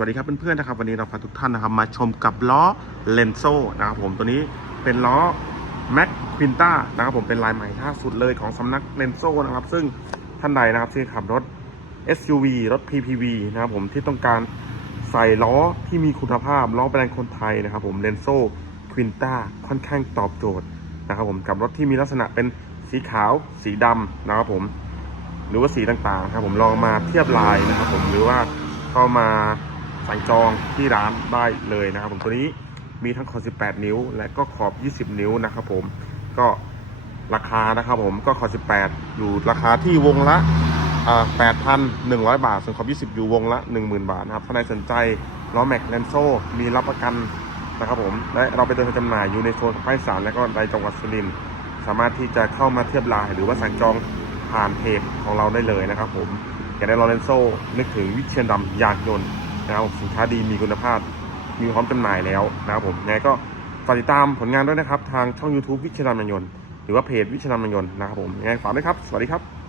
วัสดีครับเพื่อนๆนะครับวันนี้เราพาทุกท่านนะครับมาชมกับล้อเลนโซนะครับผมตัวนี้เป็นล้อแม็กควินต้านะครับผมเป็นลายใหม่ล่าสุดเลยของสำนักเลนโซนะครับ ซึ่งท่านใดนะครับที่ขับรถ SUV รถ PPV นะครับผมที่ต้องการใส่ล้อที่มีคุณภาพล้อแบรนด์คนไทยนะครับผมเลนโซควินต้าค่อนข้างตอบโจทย์นะครับผมกับรถที่มีลักษณะเป็นสีขาว สีดำนะครับผมหรือว่าสีต่างๆครับผมลองมาเทียบลายนะครับผมหรือว่าเข้ามา สั่งจองที่ร้านได้เลยนะครับผมตัวนี้มีทั้งขอบ18 นิ้ว และก็ขอบ 20 นิ้วนะครับผมก็ราคานะครับผมก็ขอบ18 อยู่ราคาที่วงละอ่า8,100 บาท ส่วนขอบ 20 อยู่วงละ 10,000 บาทนะครับถ้าใครสนใจล้อแม็กแลนโซมีรับประกันนะครับผมและเราไปเดินจำหน่ายอยู่ในโซนภาคอีสานและก็ในจังหวัดสุรินทร์สามารถที่จะเข้ามาเทียบลายหรือว่าสั่งจองผ่านเพจของเราได้เลยนะครับผมอยากได้ลอเรนโซนึกถึงวิเชียนดำยานยนต์ นะครับสินค้าดีมีคุณภาพ มีพร้อมจำหน่ายแล้วนะครับผมยังไงก็ฝากติดตามผลงานด้วยนะครับ ทางช่อง YouTube วิชรำยานยนต์หรือว่าเพจวิชรำยานยนต์นะครับผมยังไงฝากด้วยครับ สวัสดีครับ